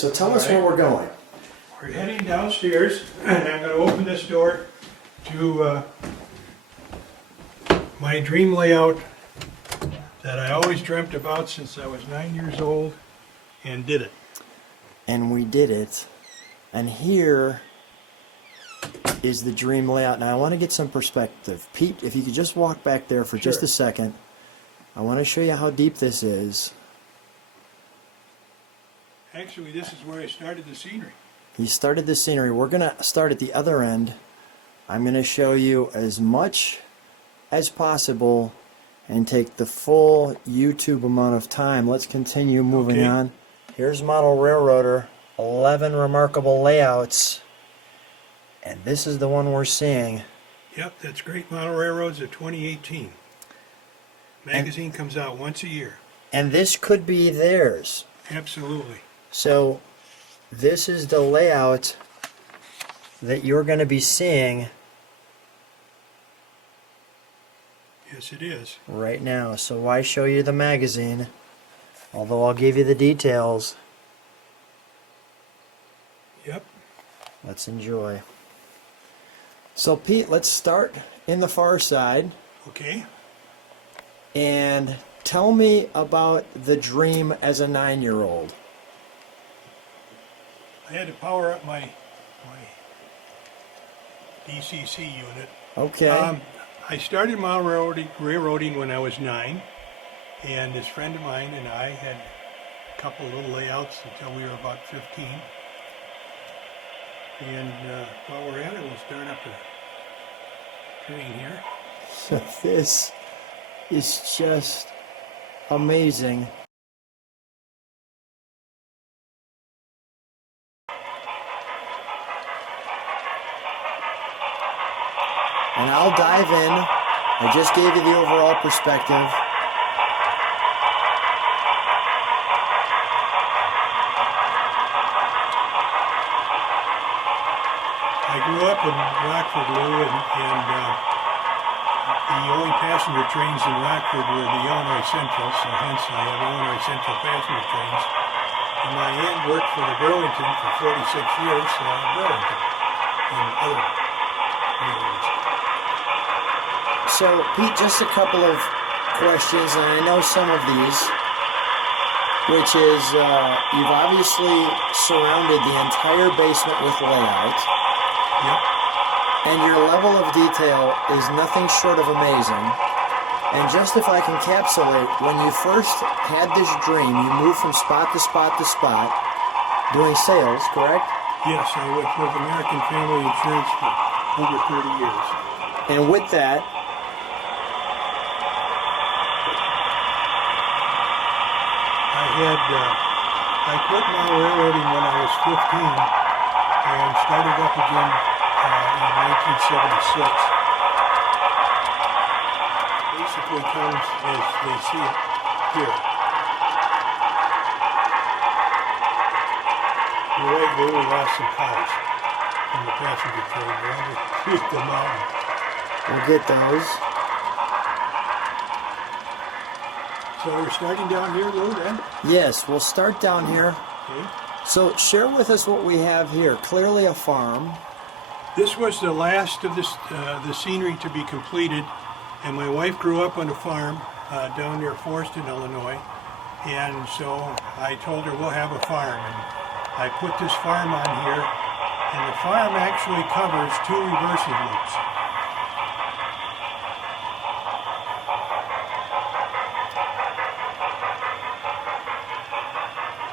so tell us where we're going. We're heading downstairs, and I'm going to open this door to my dream layout that I always dreamt about since I was 9 years old, and did it. And we did it. And here is the dream layout. Now I want to get some perspective. Pete, if you could just walk back there for just a second. I want to show you how deep this is. Actually, this is where I started the scenery. You started the scenery. We're going to start at the other end. I'm going to show you as much as possible and take the full YouTube amount of time. Let's continue moving on. Here's Model Railroader, 11 remarkable layouts. And this is the one we're seeing. Yep, that's Great Model Railroads of 2018. Magazine comes out once a year. And this could be theirs. Absolutely. So this is the layout that you're going to be seeing. Yes, it is. Right now. So why show you the magazine? Although I'll give you the details. Yep. Let's enjoy. So Pete, let's start in the far side. Okay. And tell me about the dream as a 9-year-old. I had to power up my DCC unit. Okay. I started model railroading when I was 9, and this friend of mine and I had a couple of little layouts until we were about 15. And while we're at it, we'll start up the train here. So this is just amazing. And I'll dive in. I just gave you the overall perspective. I grew up in Rockford, Lou, and the only passenger trains in Rockford were the Illinois Central, so hence I have Illinois Central passenger trains. And my aunt worked for the Burlington for 46 years, so I have Burlington and other railroads. So, Pete, just a couple of questions, and I know some of these, which is you've obviously surrounded the entire basement with layout. Yep. And your level of detail is nothing short of amazing. And just if I can encapsulate, when you first had this dream, you moved from spot to spot to spot, doing sales, correct? Yes, I worked with American Family Insurance for over 30 years. And with that, I quit model railroading when I was 15 and started up again in 1976. Basically comes as they see it here. You're right, Lou, we lost some cows in the passenger train. We're underneath the mountain. we'll get those. So we're starting down here, Lou, then? Yes, we'll start down here. Okay. So share with us what we have here. Clearly a farm. This was the last of the scenery to be completed, and my wife grew up on a farm down near Forston, Illinois, and so I told her we'll have a farm, and I put this farm on here, and the farm actually covers 2 reversing loops.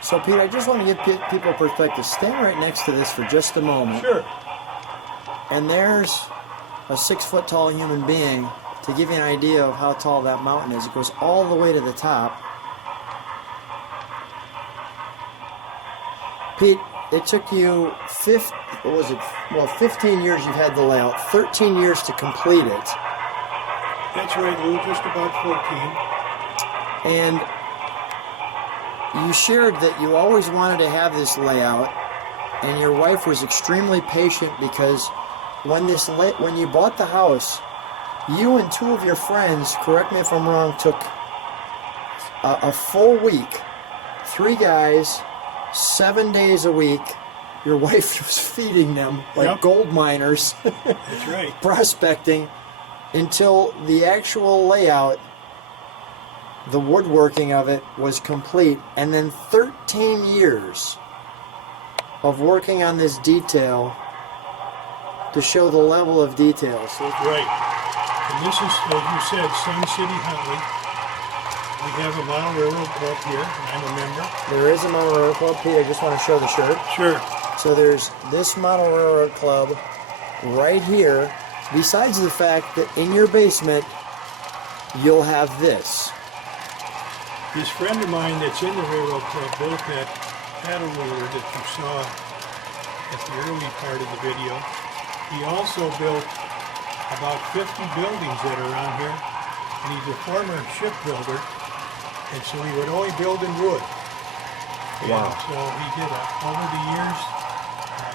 So Pete, I just want to give people perspective. Stand right next to this for just a moment. Sure. And there's a 6-foot tall human being. To give you an idea of how tall that mountain is, it goes all the way to the top. Pete, it took you 15 years you've had the layout, 13 years to complete it. That's right, Lou, just about 14. And you shared that you always wanted to have this layout, and your wife was extremely patient because when you bought the house, you and 2 of your friends, correct me if I'm wrong, took a full week, 3 guys, 7 days a week. Your wife was feeding them like Yep. gold miners, That's right. prospecting, until the actual layout, the woodworking of it was complete. And then 13 years of working on this detail to show the level of detail. So Right. And this is, as you said, Sun City Huntley. We have a Model Railroad Club here, and I'm a member. there is a Model Railroad Club. Pete, I just want to show the shirt. Sure. So there's this Model Railroad Club right here, besides the fact that in your basement, you'll have this. This friend of mine that's in the Railroad Club built that paddle roller that you saw at the early part of the video. He also built about 50 buildings that are around here, and he's a former shipbuilder, and so he would only build in wood. Wow. And so he did it. Over the years,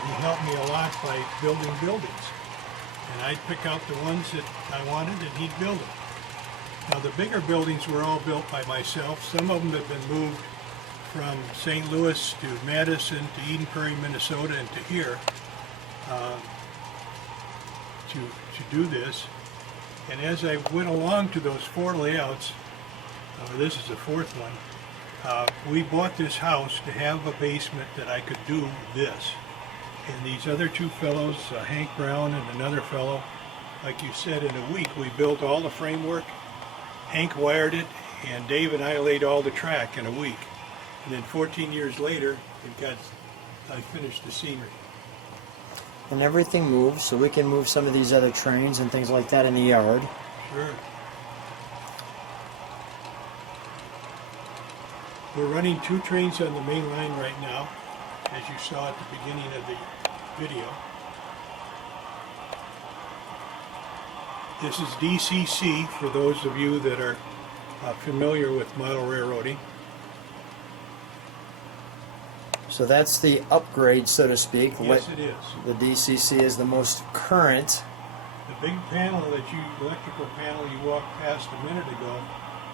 he helped me a lot by building buildings. And I'd pick out the ones that I wanted and he'd build them. Now the bigger buildings were all built by myself. Some of them have been moved from St. Louis to Madison to Eden Prairie, Minnesota, and to here to do this. And as I went along to those 4 layouts, this is the 4th one, we bought this house to have a basement that I could do this. And these other 2 fellows, Hank Brown and another fellow, like you said, in a week we built all the framework. Hank wired it, and Dave and I laid all the track in a week. And then 14 years later, I finished the scenery. And everything moves, so we can move some of these other trains and things like that in the yard. Sure. We're running 2 trains on the main line right now, as you saw at the beginning of the video. This is DCC, for those of you that are familiar with model railroading. So that's the upgrade, so to speak. Yes, it is. The DCC is the most current. The big panel electrical panel you walked past a minute ago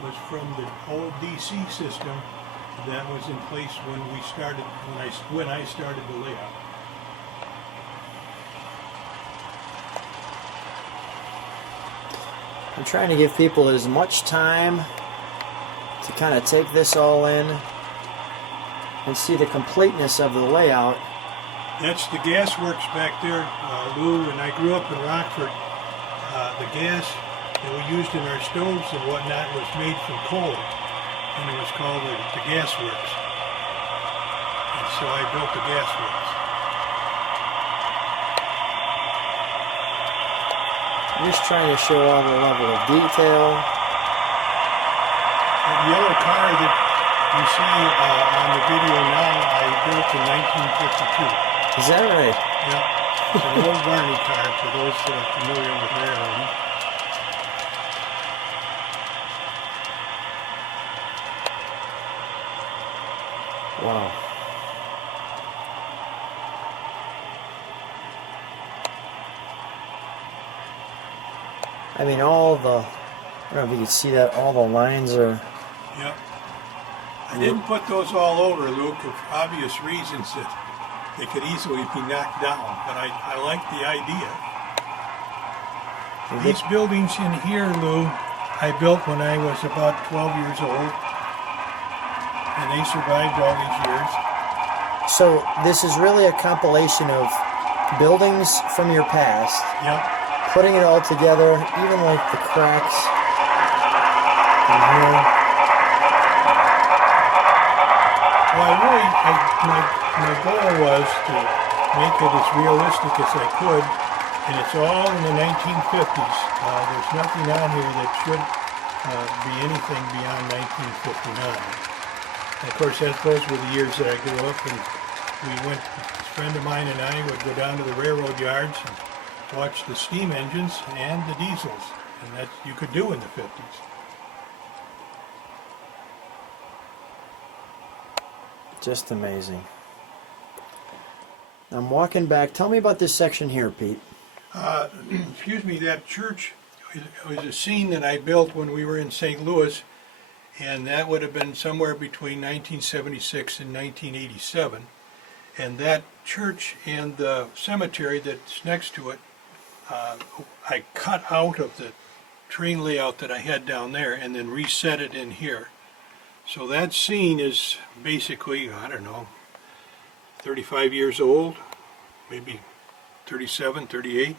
was from the old DC system that was in place when I started the layout. I'm trying to give people as much time to kind of take this all in and see the completeness of the layout. That's the gas works back there, Lou. When I grew up in Rockford, the gas that we used in our stoves and whatnot was made from coal, and it was called the gas works. And so I built the gas works. I'm just trying to show all the level of detail. The yellow car that you see on the video now, I built in 1952. Is that right? Yeah, it's an old Barney car for those that are familiar with railroading. Wow. I mean, all the, I don't know if you can see that, all the lines are, Yep. I didn't put those all over, Luke, for obvious reasons that they could easily be knocked down, but I like the idea. These buildings in here, Lou, I built when I was about 12 years old, and they survived all these years. so this is really a compilation of buildings from your past, Yep. putting it all together, even like the cracks in here. Well, my goal was to make it as realistic as I could, and it's all in the 1950s. There's nothing on here that should be anything beyond 1959. And of course, those were the years that I grew up, and a friend of mine and I would go down to the railroad yards and watch the steam engines and the diesels, and that you could do in the 50s. Just amazing. I'm walking back. Tell me about this section here, Pete. Excuse me, that church was a scene that I built when we were in St. Louis, and that would have been somewhere between 1976 and 1987. And that church and the cemetery that's next to it, I cut out of the train layout that I had down there and then reset it in here. So that scene is basically, I don't know, 35 years old, maybe 37, 38.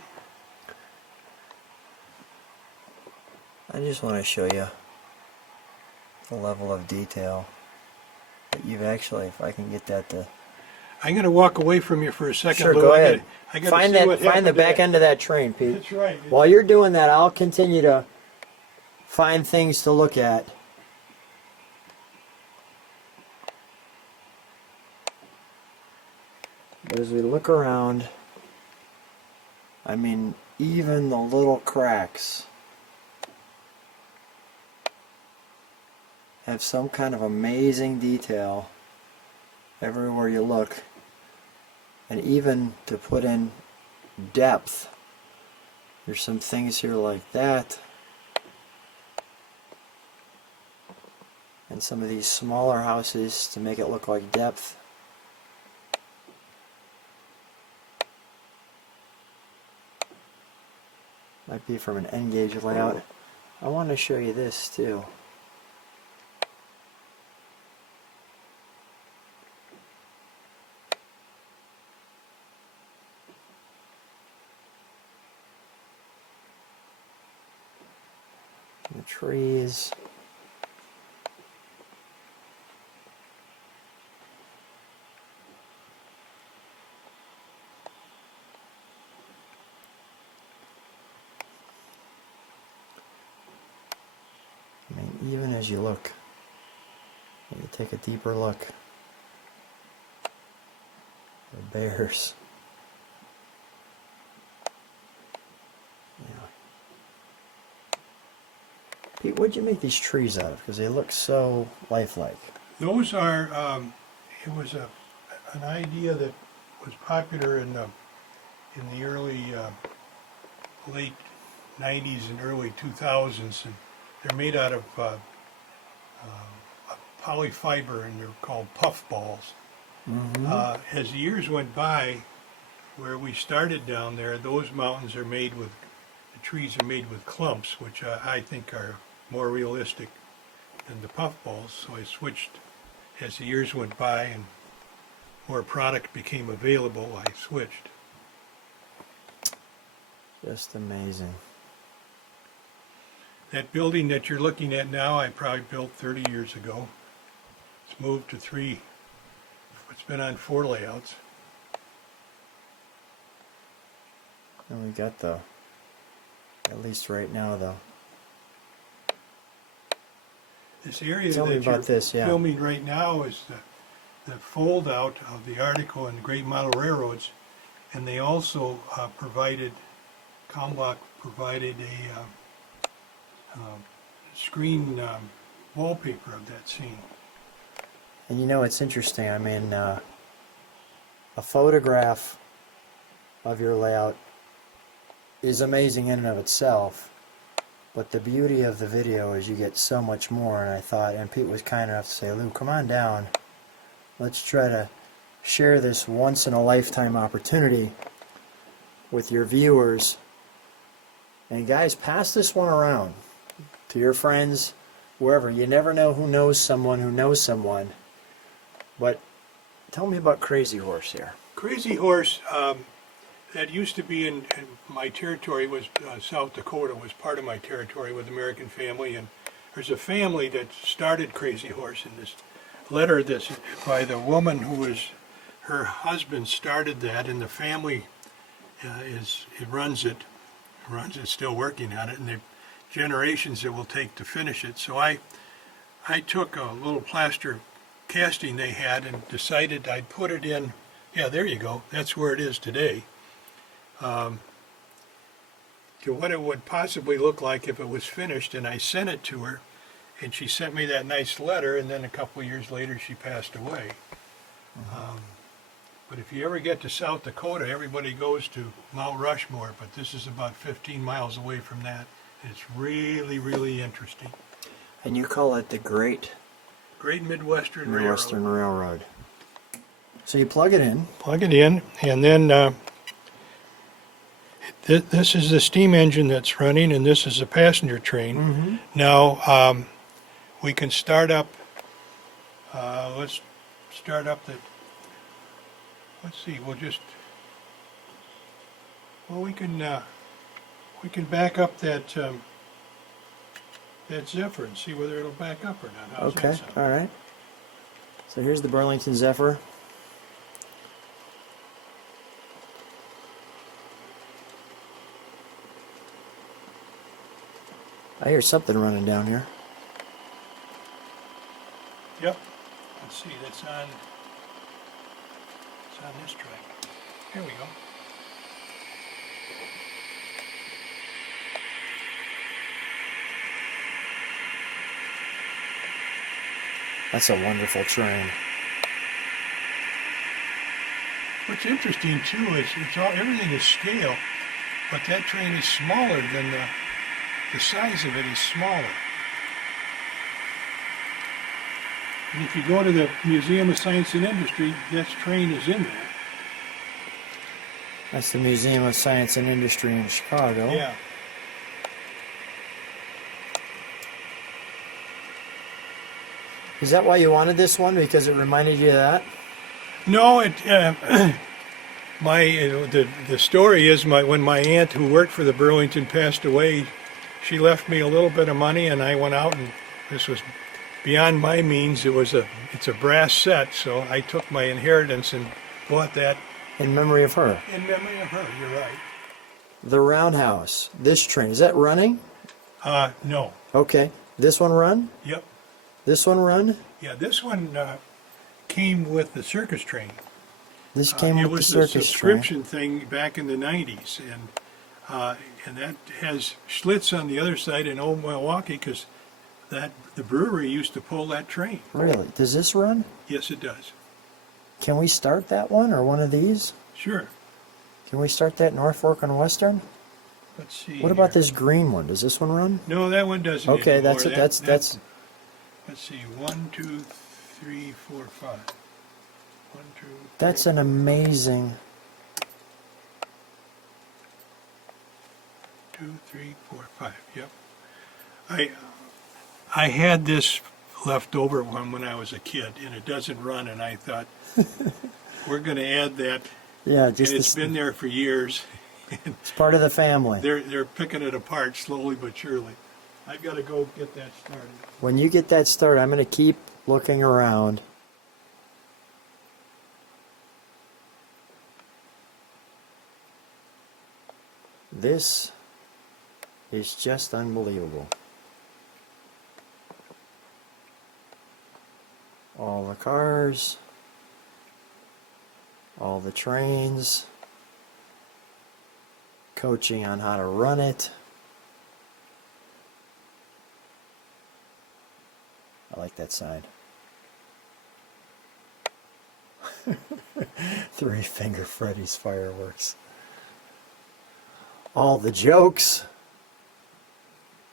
I just want to show you the level of detail that you've actually, if I can get that to... I'm going to walk away from you for a second. Sure, Lou. go ahead. I gotta Find see that. what Find the happened to back that. end of that train, Pete. That's right. While you're doing that, I'll continue to find things to look at. But as we look around, I mean, even the little cracks have some kind of amazing detail everywhere you look. And even to put in depth, there's some things here like that. And some of these smaller houses to make it look like depth. Might be from an N gauge layout. I want to show you this too. The trees. I mean, even as you look, you take a deeper look. The bears. Pete, what'd you make these trees out of? Because they look so lifelike. Those are, it was an idea that was popular in the early, late 90s and early 2000s. And they're made out of polyfiber, and they're called puff balls. Mm-hmm. As the years went by, where we started down there, those mountains are made with, the trees are made with clumps, which I think are more realistic than the puff balls. So I switched as the years went by and more product became available. I switched. Just amazing. That building that you're looking at now, I probably built 30 years ago. It's moved to 3. It's been on 4 layouts. And we got the, at least right now though. This area Tell me that you're about this, yeah. filming right now is the fold out of the article in Great Model Railroads, and they also provided, Kalmbach provided a screen wallpaper of that scene. And you know, it's interesting. I mean, a photograph of your layout is amazing in and of itself, but the beauty of the video is you get so much more. And I thought, and Pete was kind enough to say, Lou, come on down. Let's try to share this once in a lifetime opportunity with your viewers. And guys, pass this one around to your friends, wherever. You never know who knows someone who knows someone. But tell me about Crazy Horse here. Crazy Horse, that used to be in my territory, was South Dakota, was part of my territory with American Family, and there's a family that started Crazy Horse. In this letter that's by the woman who was, her husband started that, and the family runs it, still working on it, and the generations it will take to finish it. So I took a little plaster casting they had and decided I'd put it in, yeah, there you go, that's where it is today. To what it would possibly look like if it was finished, and I sent it to her, and she sent me that nice letter, and then a couple of years later she passed away. But if you ever get to South Dakota, everybody goes to Mount Rushmore, but this is about 15 miles away from that. It's really, really interesting. And you call it the Great Great Midwestern Midwestern Railroad. Railroad. So you plug it in. Plug it in, and then this is the steam engine that's running, and this is the passenger train. Mm-hmm. Now, we can start up, let's start up the, let's see, we can back up that, that Zephyr and see whether it'll back up or not. How's Okay, that sound? all right. So here's the Burlington Zephyr. I hear something running down here. Yep. Let's see, it's on this track. Here we go. That's a wonderful train. What's interesting too is everything is scale, but that train is smaller than the size of it is smaller. And if you go to the Museum of Science and Industry, that train is in there. That's the Museum of Science and Industry in Chicago. Yeah. Is that why you wanted this one? Because it reminded you of that? No, the story is when my aunt who worked for the Burlington passed away, she left me a little bit of money, and I went out, and this was beyond my means. It's a brass set, so I took my inheritance and bought that In memory of her. in memory of her. You're right. The Roundhouse. This train. Is that running? No. Okay. This one run? Yep. This one run? Yeah, this one came with the circus train. This came It with the was a circus train. subscription thing back in the 90s, and that has Schlitz on the other side in Old Milwaukee, because the brewery used to pull that train. Really? Does this run? Yes, it does. Can we start that one or one of these? Sure. Can we start that Norfolk and Western? Let's see. What about here. this green one? Does this one run? No, that one doesn't. Okay, anymore. that's it. That's Let's see. 1, 2, 3, 4, 5. 1, 2. that's an amazing. 2, 3, 4, 5. Yep. I had this left over when I was a kid, and it doesn't run, and I thought we're going to add that. Yeah, And just it's been there for years. And it's part of the family. they're picking it apart slowly but surely. I've got to go get that started. When you get that started, I'm going to keep looking around. This is just unbelievable. All the cars, all the trains, coaching on how to run it. I like that sign. Three Finger Freddy's fireworks. All the jokes.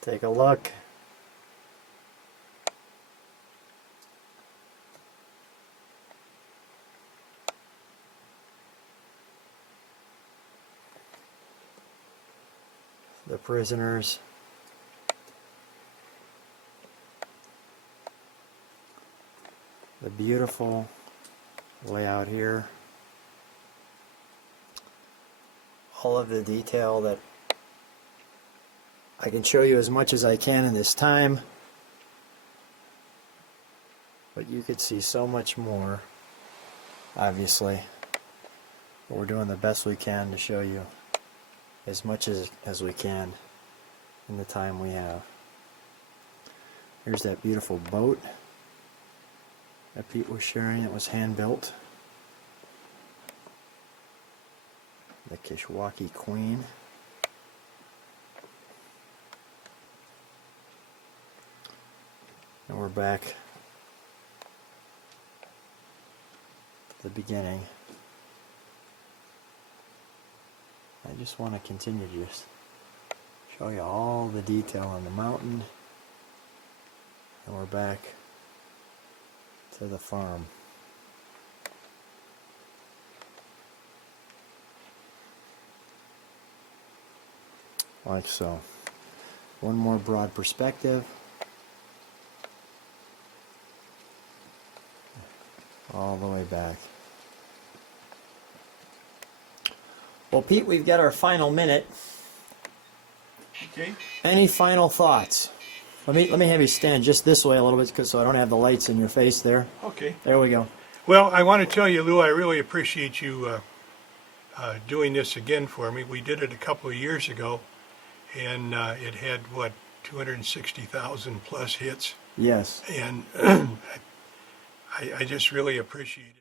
Take a look. The prisoners. The beautiful layout here. All of the detail that I can show you as much as I can in this time, but you could see so much more, obviously. But we're doing the best we can to show you as much as we can in the time we have. Here's that beautiful boat that Pete was sharing. It was hand built. The Kishwaukee Queen. And we're back to the beginning. I just want to continue to just show you all the detail on the mountain. And we're back to the farm. Like so. One more broad perspective. All the way back. Well, Pete, we've got our final minute. Okay. Any final thoughts? Let me have you stand just this way a little bit, so I don't have the lights in your face there. Okay. There we go. Well, I want to tell you, Lou, I really appreciate you doing this again for me. We did it a couple of years ago, and it had, what, 260,000 plus hits. Yes. And I just really appreciate it.